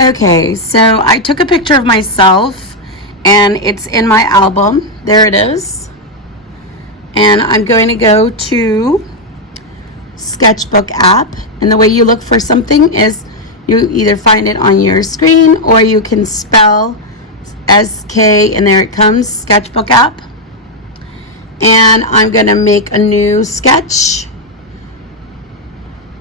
Okay, so I took a picture of myself and it's in my album. There it is. And I'm going to go to Sketchbook app. And the way you look for something is you either find it on your screen or you can spell SK and there it comes, Sketchbook app. And I'm going to make a new sketch.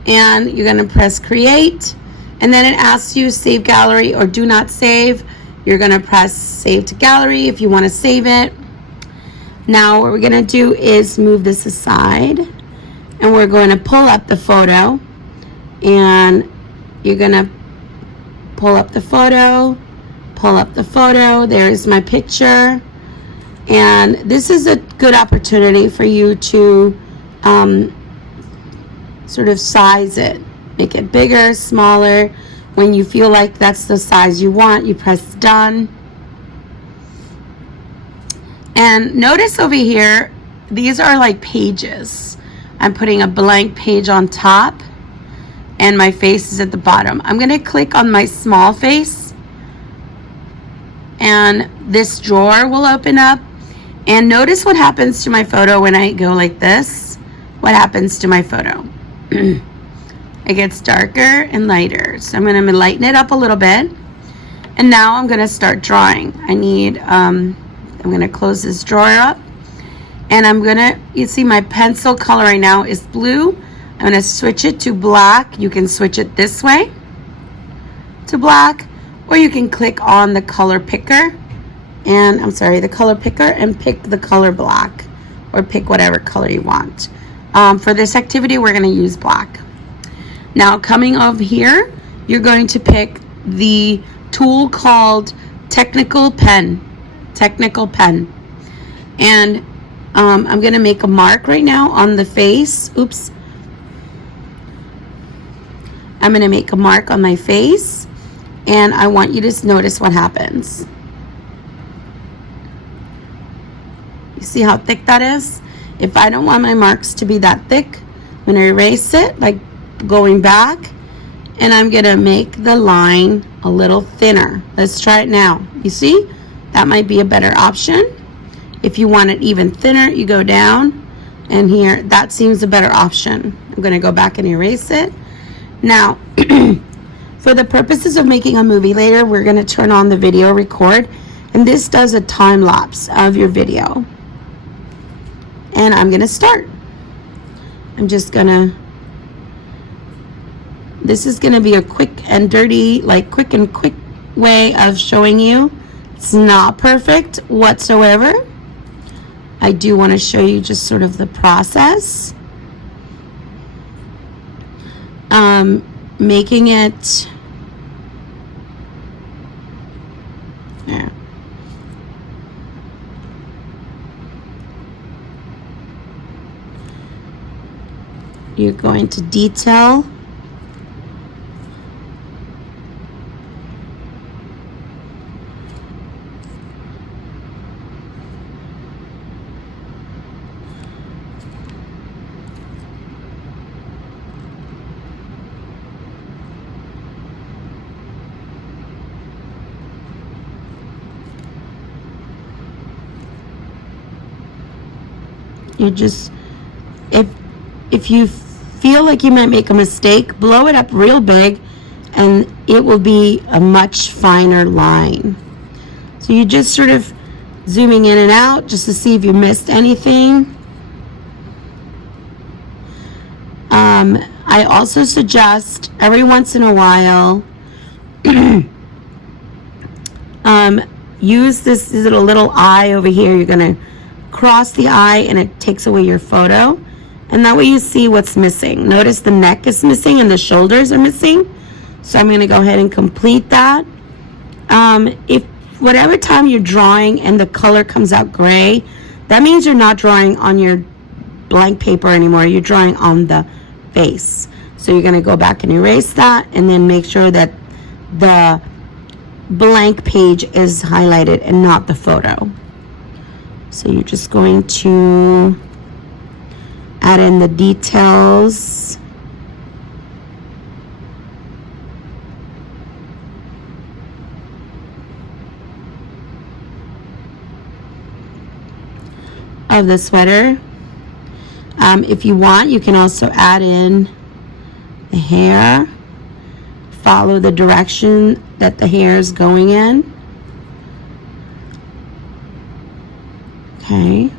And you're going to press create. And then it asks you save gallery or do not save. You're going to press save to gallery if you want to save it. Now what we're going to do is move this aside and we're going to pull up the photo, and you're going to pull up the photo. There's my picture, and this is a good opportunity for you to sort of size it. Make it bigger, smaller. When you feel like that's the size you want, you press done. And notice over here, these are like pages. I'm putting a blank page on top and my face is at the bottom. I'm going to click on my small face and this drawer will open up. And notice what happens to my photo when I go like this. What happens to my photo? It gets darker and lighter. So I'm going to lighten it up a little bit. And now I'm going to start drawing. I'm going to close this drawer up. And I'm going to, you see my pencil color right now is blue. I'm going to switch it to black. You can switch it this way to black. Or you can click on the color picker. And the color picker and pick the color black. Or pick whatever color you want. For this activity, we're going to use black. Now coming over here, you're going to pick the tool called Technical Pen. And I'm going to make a mark right now on the face. Oops. I'm going to make a mark on my face. And I want you to notice what happens. You see how thick that is? If I don't want my marks to be that thick, I'm going to erase it, like going back, and I'm gonna make the line a little thinner. Let's try it now. You see, that might be a better option. If you want it even thinner, you go down, and here, that seems a better option. I'm gonna go back and erase it. Now, for the purposes of making a movie later, we're gonna turn on the video record, and this does a time lapse of your video. And I'm gonna start. I'm just gonna, this is going to be a quick and dirty, like quick way of showing you. It's not perfect whatsoever. I do want to show you just sort of the process. Making it, yeah. You're going to detail. You just, if you feel like you might make a mistake, blow it up real big and it will be a much finer line. So you're just sort of zooming in and out just to see if you missed anything. I also suggest every once in a while use this little eye over here. You're going to cross the eye and it takes away your photo, and that way you see what's missing. Notice the neck is missing and the shoulders are missing, so I'm going to go ahead and complete that. If whatever time you're drawing and the color comes out gray, that means you're not drawing on your blank paper anymore. You're drawing on the face. So you're going to go back and erase that and then make sure that the blank page is highlighted and not the photo. So you're just going to add in the details. of the sweater. If you want, you can also add in the hair. Follow the direction that the hair is going in. Okay.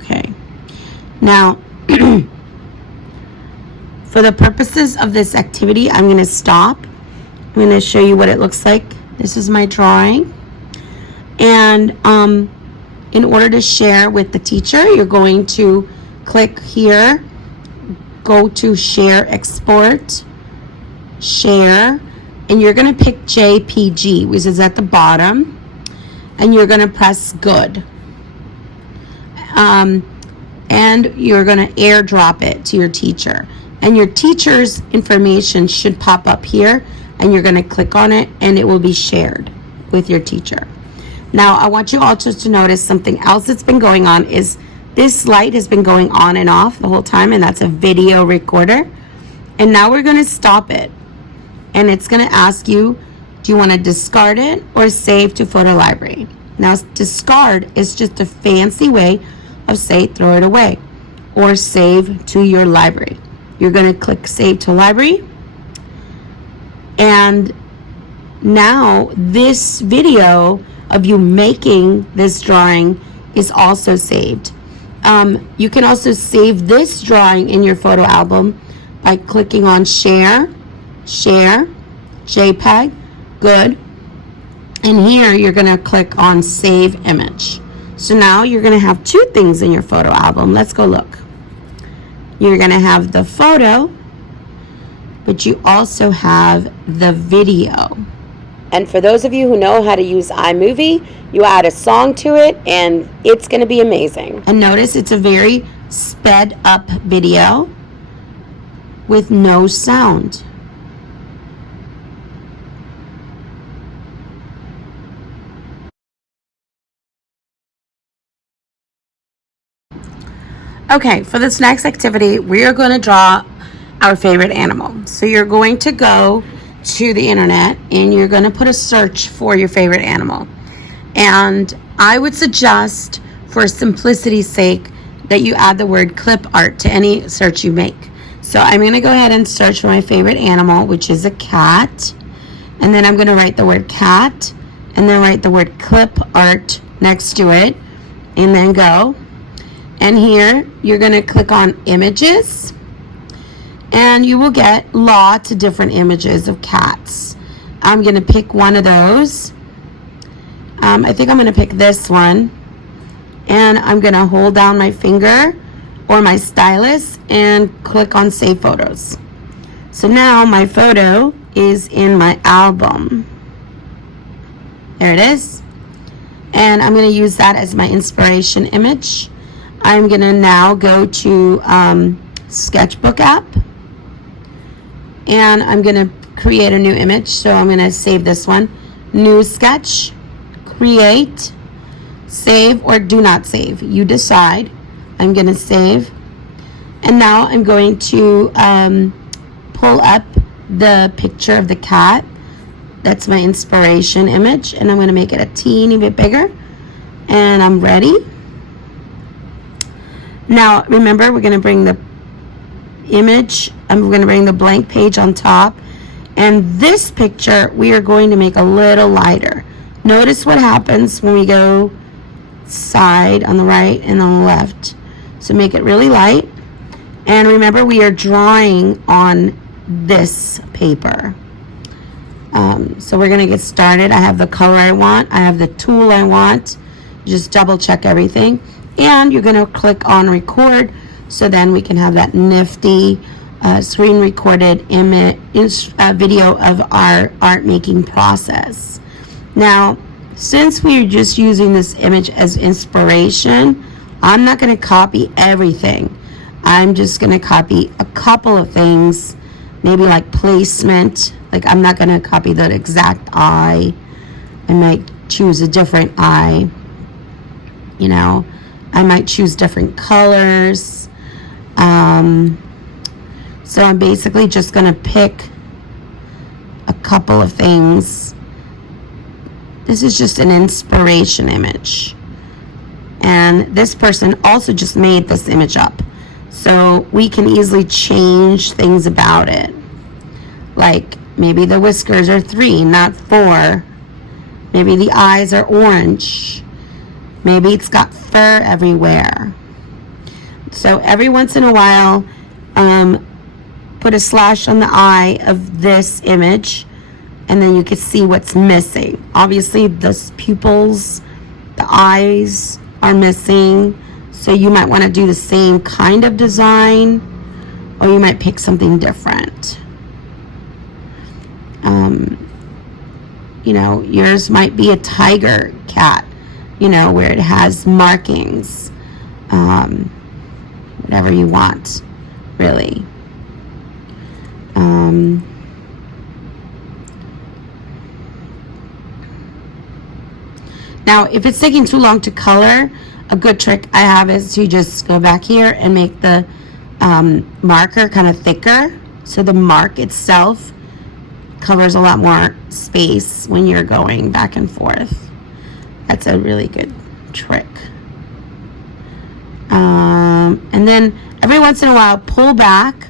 Okay. Now, for the purposes of this activity, I'm going to stop. I'm going to show you what it looks like. This is my drawing. And in order to share with the teacher, you're going to click here, go to share, export, share, and you're going to pick JPG, which is at the bottom, and you're going to press good. And you're going to airdrop it to your teacher. And your teacher's information should pop up here, and you're going to click on it, and it will be shared with your teacher. Now, I want you also to notice something else that's been going on is this light has been going on and off the whole time, and that's a video recorder. And now we're going to stop it. And it's going to ask you, do you want to discard it or save to photo library? Now, discard is just a fancy way of say throw it away or save to your library. You're going to click save to library. And now this video of you making this drawing is also saved. You can also save this drawing in your photo album by clicking on share, JPEG, good. And here you're going to click on save image. So now you're going to have two things in your photo album. Let's go look. You're going to have the photo, but you also have the video. And for those of you who know how to use iMovie, you add a song to it and it's going to be amazing. And notice it's a very sped up video with no sound. Okay, for this next activity, we are going to draw our favorite animal. So you're going to go to the internet and you're going to put a search for your favorite animal. And I would suggest, for simplicity's sake, that you add the word clip art to any search you make. So I'm going to go ahead and search for my favorite animal, which is a cat. And then I'm going to write the word cat and then write the word clip art next to it and then go. And here you're going to click on images and you will get lots of different images of cats. I'm going to pick one of those. I think I'm going to pick this one, and I'm going to hold down my finger or my stylus and click on save photos. So now my photo is in my album. There it is. And I'm going to use that as my inspiration image. I'm going to now go to Sketchbook app, and I'm going to create a new image. So I'm going to save this one, new sketch, create, save, or do not save. You decide. I'm going to save. And now I'm going to pull up the picture of the cat. That's my inspiration image, and I'm going to make it a teeny bit bigger. And I'm ready. Now, remember, we're going to bring the image, I'm going to bring the blank page on top. And this picture, we are going to make a little lighter. Notice what happens when we go side on the right and on the left. So make it really light. And remember, we are drawing on this paper. So we're going to get started. I have the color I want. I have the tool I want. Just double check everything. And you're going to click on record, so then we can have that nifty screen recorded video of our art making process. Now, since we're just using this image as inspiration, I'm not going to copy everything. I'm just going to copy a couple of things, maybe like placement. Like, I'm not going to copy the exact eye. I might choose a different eye, you know. I might choose different colors. So I'm basically just going to pick a couple of things. This is just an inspiration image. And this person also just made this image up. So we can easily change things about it. Like maybe the whiskers are 3, not 4. Maybe the eyes are orange. Maybe it's got fur everywhere. So every once in a while, put a slash on the eye of this image, and then you can see what's missing. Obviously, the pupils, the eyes are missing. So you might want to do the same kind of design, or you might pick something different. You know, yours might be a tiger cat, you know, where it has markings. Whatever you want, really. Now, if it's taking too long to color, a good trick I have is to just go back here and make the marker kind of thicker, so the mark itself covers a lot more space when you're going back and forth. That's a really good trick. And then every once in a while, pull back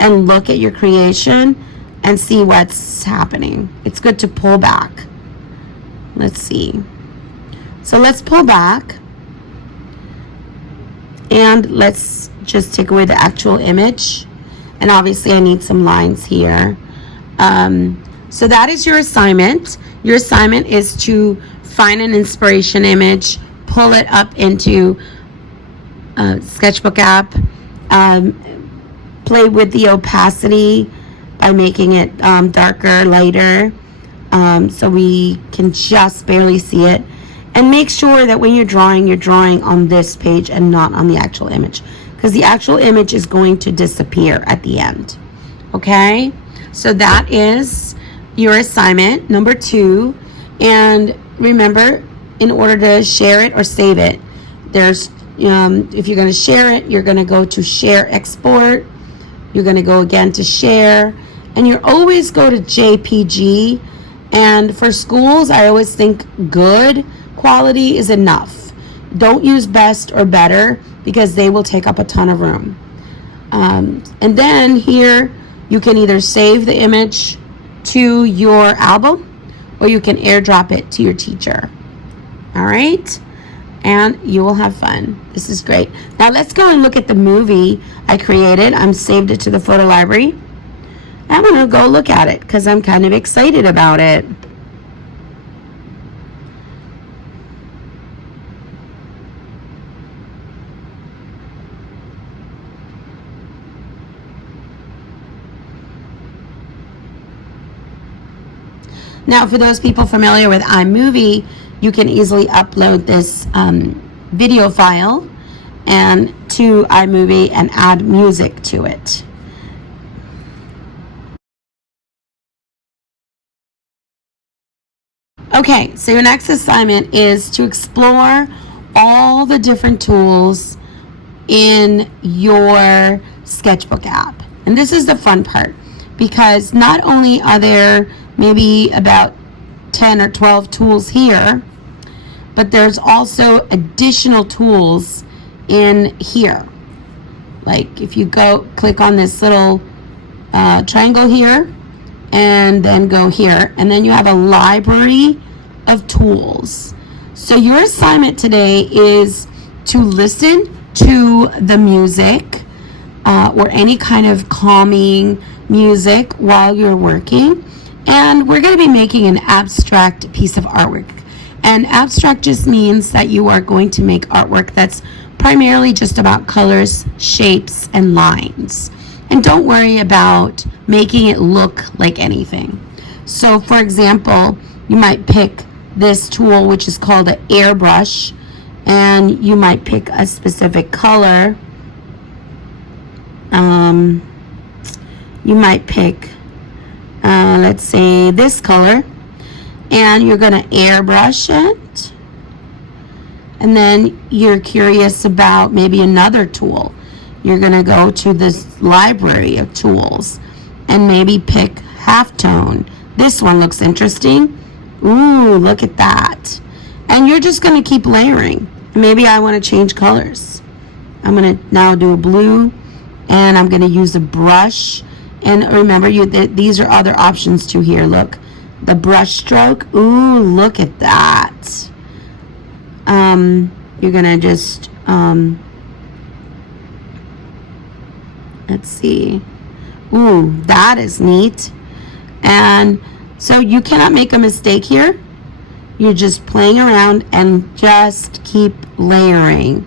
and look at your creation and see what's happening. It's good to pull back. Let's see. So let's pull back. And let's just take away the actual image. And obviously I need some lines here. So that is your assignment. Your assignment is to find an inspiration image, pull it up into a sketchbook app, play with the opacity by making it darker, lighter, so we can just barely see it. And make sure that when you're drawing on this page and not on the actual image, because the actual image is going to disappear at the end. Okay? So that is your assignment, number 2. And remember, in order to share it or save it, there's, if you're going to share it, you're going to go to Share Export. You're going to go again to Share. And you always go to JPG. And for schools, I always think good quality is enough. Don't use best or better, because they will take up a ton of room. And then here you can either save the image to your album, or you can airdrop it to your teacher. All right? And you will have fun. This is great. Now let's go and look at the movie I created. I'm saved it to the photo library. I'm going to go look at it because I'm kind of excited about it. Now, for those people familiar with iMovie, you can easily upload this video file and to iMovie and add music to it. Okay, so your next assignment is to explore all the different tools in your sketchbook app. And this is the fun part, because not only are there maybe about 10 or 12 tools here, but there's also additional tools in here. Like if you go click on this little triangle here and then go here, and then you have a library of tools. So your assignment today is to listen to the music or any kind of calming music while you're working. And we're going to be making an abstract piece of artwork. And abstract just means that you are going to make artwork that's primarily just about colors, shapes, and lines. And don't worry about making it look like anything. So for example, you might pick this tool, which is called an airbrush, and you might pick a specific color. You might pick let's say this color, and you're going to airbrush it, and then you're curious about maybe another tool. You're going to go to this library of tools and maybe pick halftone. This one looks interesting. Ooh, look at that. And you're just going to keep layering. Maybe I want to change colors. I'm going to now do a blue, and I'm going to use a brush. And remember, these are other options too here. Look, the brush stroke. Ooh, look at that. You're going to just, let's see. Ooh, that is neat. And so you cannot make a mistake here. You're just playing around and just keep layering.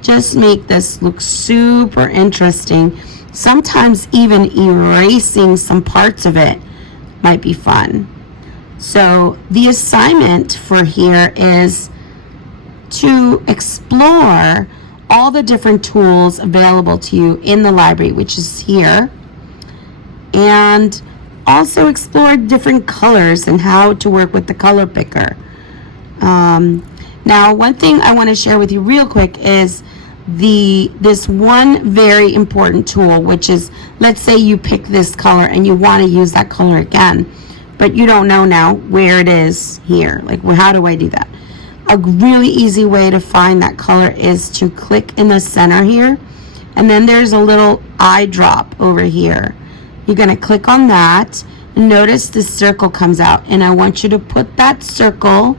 Just make this look super interesting. Sometimes even erasing some parts of it might be fun. So the assignment for here is to explore all the different tools available to you in the library, which is here, and also explore different colors and how to work with the color picker. Now, one thing I want to share with you real quick is this one very important tool, which is, let's say you pick this color and you want to use that color again, but you don't know now where it is here. Like, well, how do I do that? A really easy way to find that color is to click in the center here, and then there's a little eye drop over here. You're going to click on that, and notice the circle comes out, and I want you to put that circle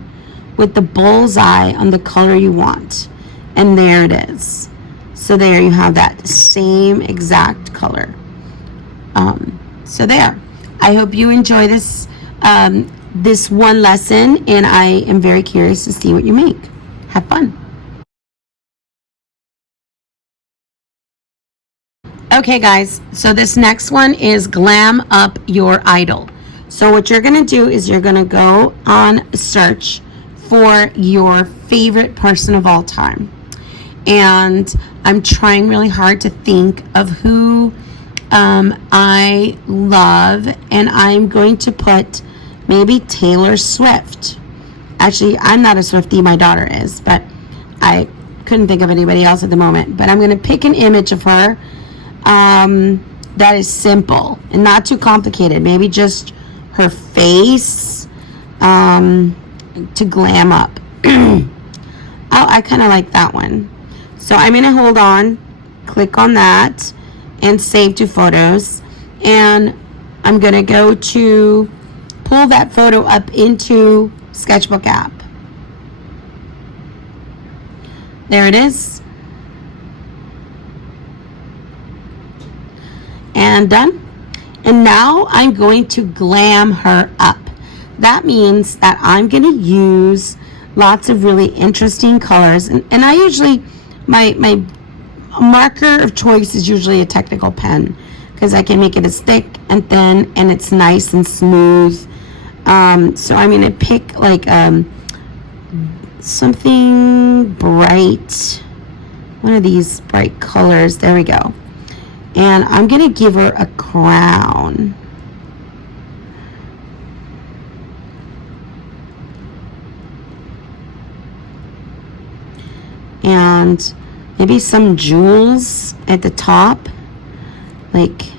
with the bullseye on the color you want, and there it is. So there you have that same exact color. So there. I hope you enjoy this this one lesson, and I am very curious to see what you make. Have fun. Okay guys, so this next one is Glam Up Your Idol. So what you're going to do is you're going to go on search for your favorite person of all time. And I'm trying really hard to think of who I love, and I'm going to put maybe Taylor Swift. Actually, I'm not a Swiftie, my daughter is, but I couldn't think of anybody else at the moment. But I'm going to pick an image of her that is simple and not too complicated. Maybe just her face to glam up. I kind of like that one. So I'm going to hold on, click on that, and save to photos. And I'm going to go to pull that photo up into Sketchbook app. There it is. And done. And now I'm going to glam her up. That means that I'm going to use lots of really interesting colors. And I usually, my marker of choice is usually a technical pen, because I can make it as thick and thin, and it's nice and smooth. So I'm going to pick like something bright, one of these bright colors. There we go. And I'm going to give her a crown. And maybe some jewels at the top, like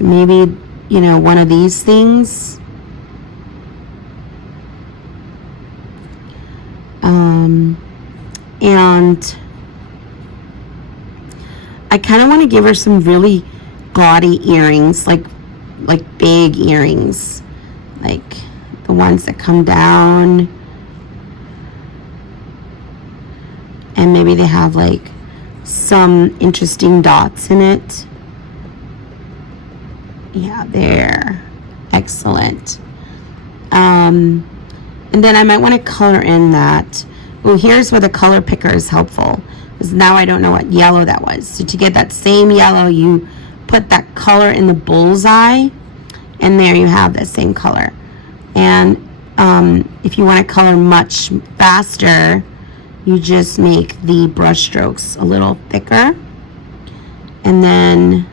maybe, you know, one of these things. And I kind of want to give her some really gaudy earrings, like big earrings, like the ones that come down, and maybe they have like some interesting dots in it. Yeah, there. Excellent. And then I might want to color in that. Oh, here's where the color picker is helpful, because now I don't know what yellow that was. So to get that same yellow, you put that color in the bullseye, and there you have that same color. And if you want to color much faster, you just make the brush strokes a little thicker. And then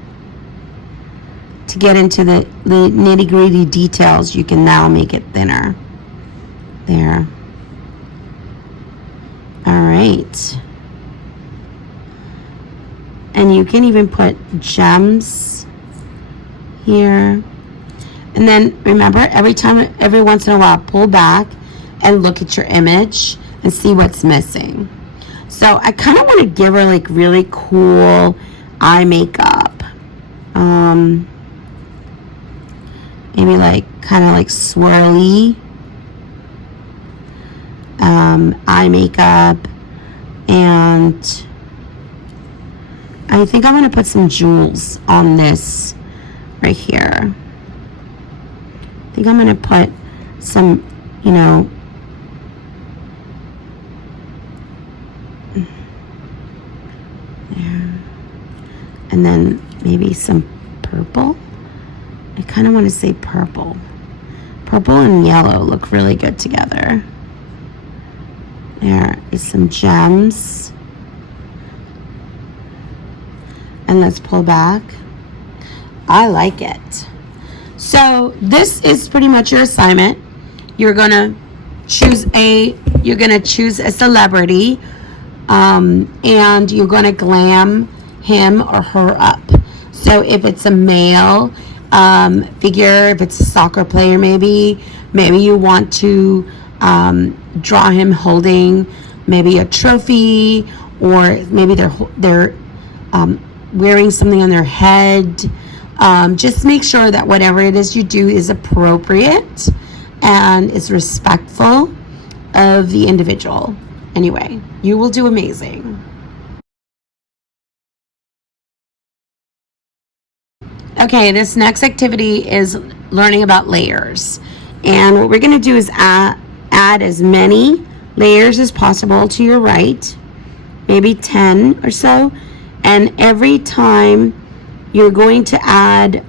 to get into the nitty-gritty details, you can now make it thinner. There. All right. And you can even put gems here. And then remember, every once in a while, pull back and look at your image and see what's missing. So I kind of want to give her like really cool eye makeup. Maybe like kind of like swirly eye makeup, and I think I'm going to put some jewels on this right here. I think I'm going to put some, you know, there. And then maybe some purple. I kind of want to say purple. Purple and yellow look really good together. There is some gems. And let's pull back. I like it. So this is pretty much your assignment. You're gonna choose a celebrity, and you're gonna glam him or her up. So if it's a male figure, if it's a soccer player, maybe you want to draw him holding maybe a trophy, or maybe they're wearing something on their head. Just make sure that whatever it is you do is appropriate and is respectful of the individual. Anyway, you will do amazing. Okay, this next activity is learning about layers. And what we're going to do is add as many layers as possible to your right, maybe 10 or so. And every time you're going to add,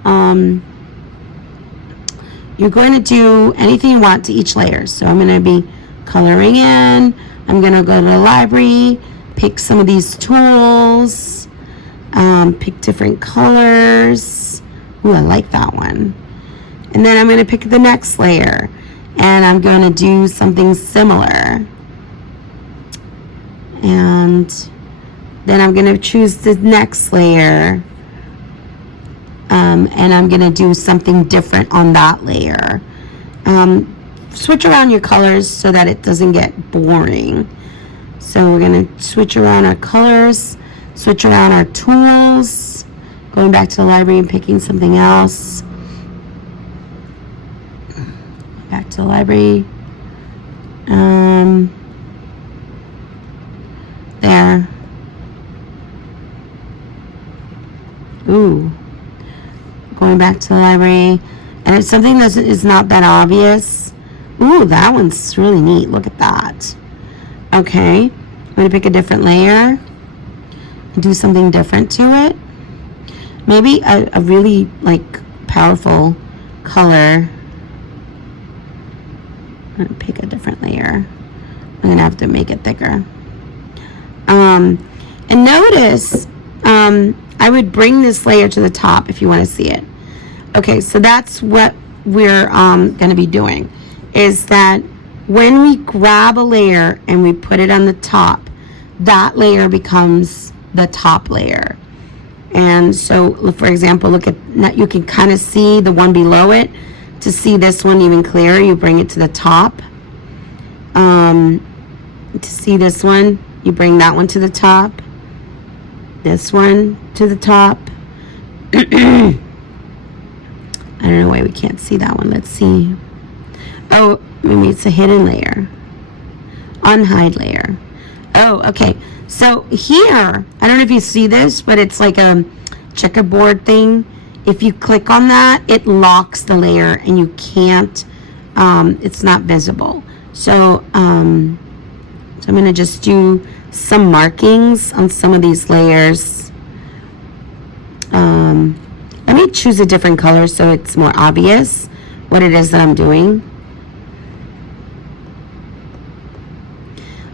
you're going to do anything you want to each layer. So I'm going to be coloring in. I'm going to go to the library, pick some of these tools, pick different colors. Ooh, I like that one. And then I'm going to pick the next layer, and I'm going to do something similar. And then I'm going to choose the next layer, and I'm going to do something different on that layer. Switch around your colors so that it doesn't get boring. So we're going to switch around our colors, switch around our tools, going back to the library and picking something else. Back to the library. There. Ooh. Going back to the library. And if something that is not that obvious. Ooh, that one's really neat. Look at that. Okay. I'm going to pick a different layer and do something different to it. Maybe a really like powerful color. I'm going to pick a different layer. I'm going to have to make it thicker. And notice I would bring this layer to the top if you want to see it. Okay, so that's what we're going to be doing, is that when we grab a layer and we put it on the top, that layer becomes the top layer. And so, for example, look at, you can kind of see the one below it. To see this one even clearer, you bring it to the top. To see this one, you bring that one to the top. This one to the top. I don't know why we can't see that one. Let's see. Oh, maybe it's a hidden layer. Unhide layer. Oh, okay. So here, I don't know if you see this, but it's like a checkerboard thing. If you click on that, it locks the layer and you can't, it's not visible. So, I'm going to just do some markings on some of these layers. Let me choose a different color so it's more obvious what it is that I'm doing.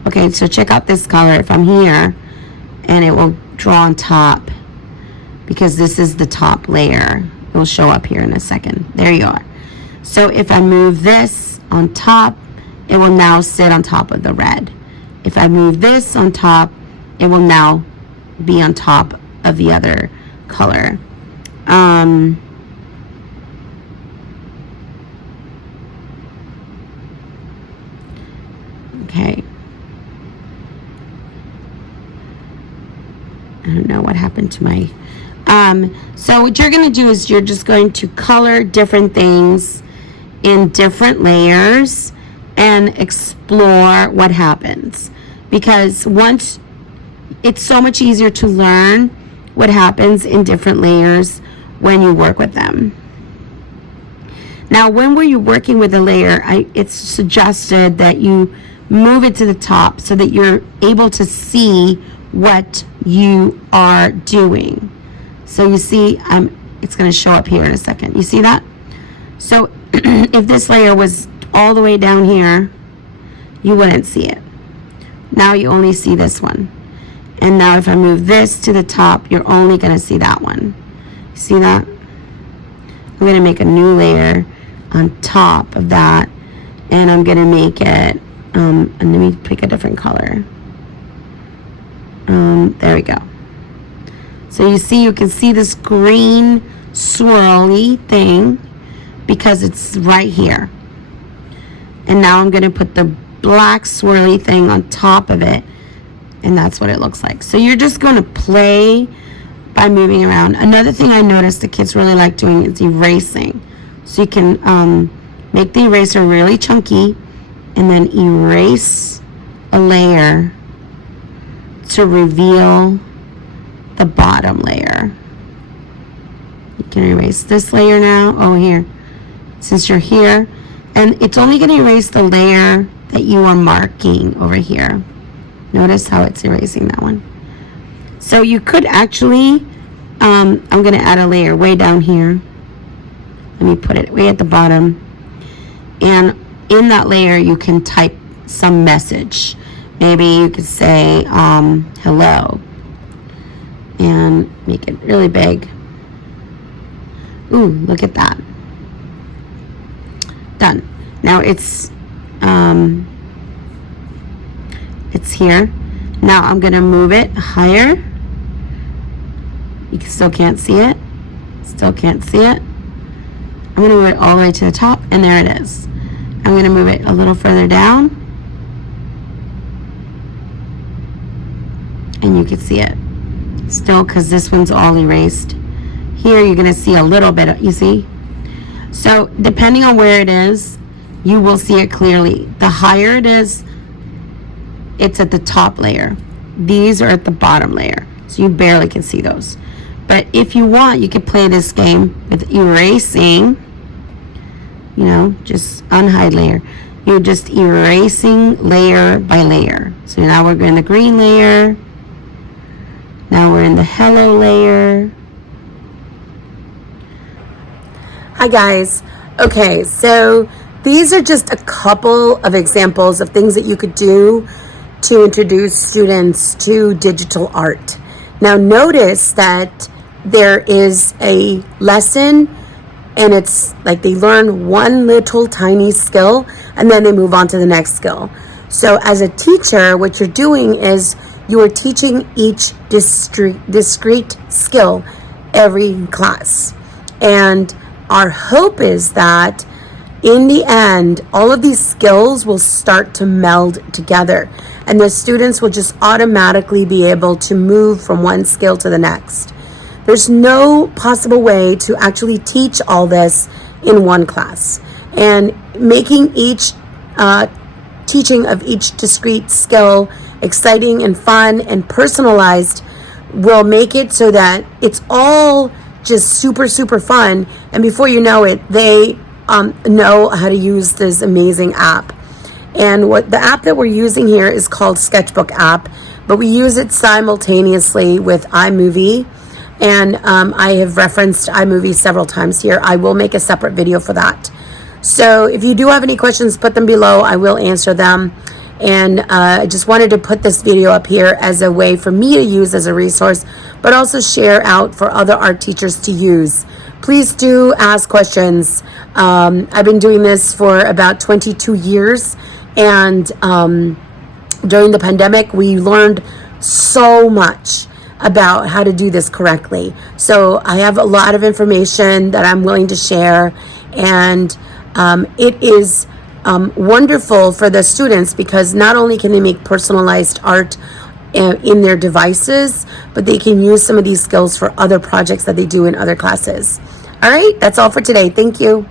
Okay, so check out this color. If I'm here, and it will draw on top, because this is the top layer. It will show up here in a second. There you are. So if I move this on top, it will now sit on top of the red. If I move this on top, it will now be on top of the other color. Okay. don't know what happened to my, so what you're going to do is you're just going to color different things in different layers and explore what happens. Because once, it's so much easier to learn what happens in different layers when you work with them. Now, when you're working with a layer, it's suggested that you move it to the top so that you're able to see what you are doing. So you see, it's going to show up here in a second. You see that? So if this layer was all the way down here, you wouldn't see it. Now you only see this one. And now if I move this to the top, you're only going to see that one. See that? I'm going to make a new layer on top of that, and I'm going to make it, and let me pick a different color. There we go. So you can see this green swirly thing because it's right here. And now I'm going to put the black swirly thing on top of it, and that's what it looks like. So you're just going to play by moving around. Another thing I noticed the kids really like doing is erasing. So you can make the eraser really chunky and then erase a layer to reveal the bottom layer. You can erase this layer now. Oh, here. Since you're here. And it's only going to erase the layer that you are marking over here. Notice how it's erasing that one. So you could actually, I'm going to add a layer way down here. Let me put it way at the bottom. And in that layer, you can type some message. Maybe you could say, hello. And make it really big. Ooh, look at that. Done. Now it's here. Now I'm going to move it higher. You still can't see it. Still can't see it. I'm going to move it all the way to the top, and there it is. I'm going to move it a little further down, and you can see it still because this one's all erased. Here you're going to see a little bit, you see? So depending on where it is, you will see it clearly. The higher it is, it's at the top layer. These are at the bottom layer, so you barely can see those. But if you want, you could play this game with erasing, you know, just unhide layer. You're just erasing layer by layer. So now we're in the green layer. Now we're in the hello layer. Hi guys. Okay, so these are just a couple of examples of things that you could do to introduce students to digital art. Now notice that there is a lesson, and it's like they learn one little tiny skill and then they move on to the next skill. So as a teacher, what you're doing is you are teaching each discrete skill every class. And our hope is that in the end, all of these skills will start to meld together, and the students will just automatically be able to move from one skill to the next. There's no possible way to actually teach all this in one class. And making each teaching of each discrete skill exciting and fun and personalized will make it so that it's all just super, super fun. And before you know it, they know how to use this amazing app. And what the app that we're using here is called Sketchbook app, but we use it simultaneously with iMovie. And I have referenced iMovie several times here. I will make a separate video for that. So if you do have any questions, put them below. I will answer them. And I just wanted to put this video up here as a way for me to use as a resource, but also share out for other art teachers to use. Please do ask questions. I've been doing this for about 22 years. And during the pandemic, we learned so much about how to do this correctly. So I have a lot of information that I'm willing to share, and it is wonderful for the students because not only can they make personalized art in their devices, but they can use some of these skills for other projects that they do in other classes. All right, that's all for today. Thank you.